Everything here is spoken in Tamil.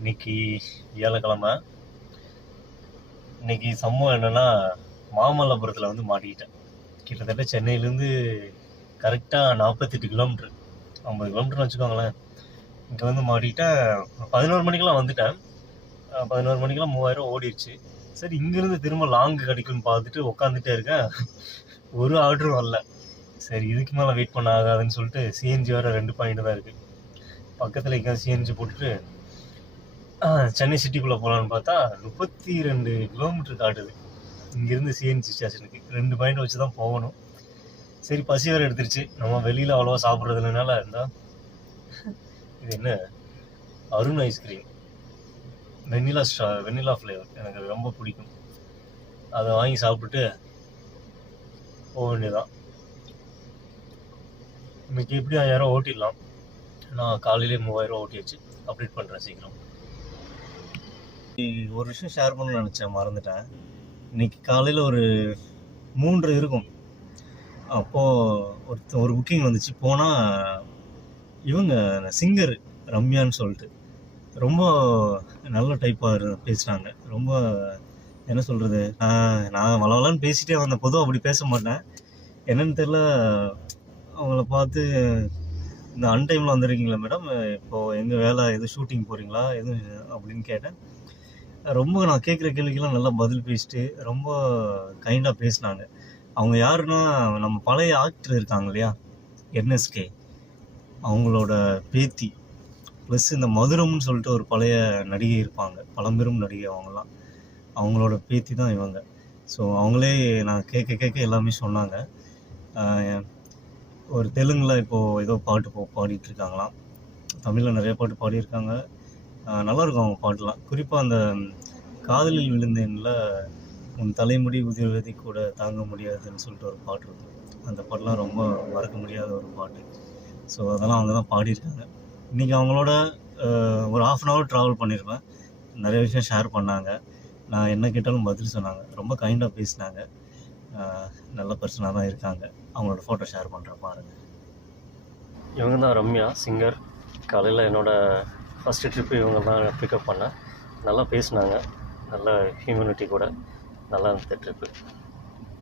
இன்னைக்கு வியாழக்கிழமை. இன்னைக்கு சம்பவம் என்னன்னா, மாமல்லபுரத்தில் வந்து மாட்டிக்கிட்டேன். கிட்டத்தட்ட சென்னையிலேருந்து கரெக்டாக 48 கிலோமீட்ரு, 50 கிலோமீட்டர்னு வச்சுக்கோங்களேன். இங்கே வந்து மாட்டிக்கிட்டேன். 11 மணிக்கெலாம் வந்துட்டேன். 11 மணிக்கெலாம் 3000 ஓடிடுச்சு. சரி, இங்கேருந்து திரும்ப லாங்கு கிடைக்கும்னு பார்த்துட்டு உட்காந்துட்டே இருக்கேன். ஒரு ஆர்டரும் வரல. சரி, இதுக்கு மேலே வெயிட் பண்ண ஆகாதுன்னு சொல்லிட்டு சிஎன்ஜி வர 2 பாயிண்ட் தான் இருக்குது. பக்கத்தில் எங்கேயாவது சிஎன்ஜி போட்டுட்டு சென்னை சிட்டிக்குள்ளே போகலான்னு பார்த்தா 32 கிலோமீட்டர் காட்டுது இங்கேருந்து சிஎன்ஜி ஸ்டேஷனுக்கு. 2 பாயிண்ட் வச்சு தான் போகணும். சரி, பசி வேறு எடுத்துருச்சு. நம்ம வெளியில் அவ்வளோவா சாப்பிட்றது இல்லைனால இருந்தால் இது என்ன அருண் ஐஸ்கிரீம் வெண்ணிலா ஃப்ளேவர் எனக்கு ரொம்ப பிடிக்கும். அதை வாங்கி சாப்பிட்டுட்டு போக வேண்டியதான். இன்னைக்கு எப்படி 1000 ஓட்டிடலாம். நான் காலையிலே 3000 ஓட்டியாச்சு. அப்டேட் பண்ணுறேன் சீக்கிரம். ஒரு விஷயம் ஷேர் பண்ணணும்னு நினச்சேன், மறந்துட்டேன். இன்னைக்கு காலையில் ஒரு 3 இருக்கும். அப்போது ஒரு புக்கிங் வந்துச்சு. போனால் இவங்க சிங்கர் ரம்யான்னு சொல்லிட்டு ரொம்ப நல்ல டைப்பாக பேசுகிறாங்க. ரொம்ப என்ன சொல்கிறது, நான் வளவலான்னு பேசிகிட்டே வந்தேன். பொதுவாக அப்படி பேச மாட்டேன், என்னன்னு தெரில. அவங்கள பார்த்து, இந்த அன்டைமில் வந்துருக்கீங்களா மேடம், இப்போது எங்கள் வேலை எதுவும் ஷூட்டிங் போகிறீங்களா எதுவும் அப்படின்னு கேட்டேன். ரொம்ப நான் கேட்குற கேள்விக்கெல்லாம் நல்லா பதில் பேசிட்டு ரொம்ப கைண்டாக பேசினாங்க. அவங்க யாருன்னா, நம்ம பழைய ஆக்டர் இருக்காங்க இல்லையா, என்எஸ்கே, அவங்களோட பேத்தி. ப்ளஸ் இந்த மதுரம்னு சொல்லிட்டு ஒரு பழைய நடிகை இருப்பாங்க, பழம்பெரும் நடிகை. அவங்களோட பேத்தி தான் இவங்க. ஸோ அவங்களே நான் கேட்க எல்லாமே சொன்னாங்க. ஒரு தெலுங்கில் இப்போது ஏதோ பாட்டு பாடிட்டுருக்காங்களாம். தமிழில் நிறைய பாட்டு பாடியிருக்காங்க. நல்லாயிருக்கும் அவங்க பாட்டுலாம். குறிப்பாக அந்த காதலில் விழுந்தேனில் உன் தலைமுடி உதிர்வதை கூட தாங்க முடியாதுன்னு சொல்லிட்டு ஒரு பாட்டு இருக்கும். அந்த பாட்டுலாம் ரொம்ப மறக்க முடியாத ஒரு பாட்டு. ஸோ அதெல்லாம் அவங்க தான் பாடியிருக்காங்க. இன்றைக்கி அவங்களோட ஒரு 1/2 hour ட்ராவல் பண்ணியிருப்பேன். நிறைய விஷயம் ஷேர் பண்ணாங்க. நான் என்ன கேட்டாலும் பதில் சொன்னாங்க. ரொம்ப கைண்டாக பேசினாங்க. நல்ல பர்சனாக தான் இருக்காங்க. அவங்களோட ஃபோட்டோ ஷேர் பண்ணுறேன், பாருங்கள். இவங்க தான் ரம்யா, சிங்கர். காலையில் என்னோடய ஃபஸ்ட்டு ட்ரிப்பு இவங்க தான் பிக்கப் பண்ணேன். நல்லா பேசினாங்க, நல்ல ஹியூமனிட்டி கூட. நல்லா இருந்த ட்ரிப்பு.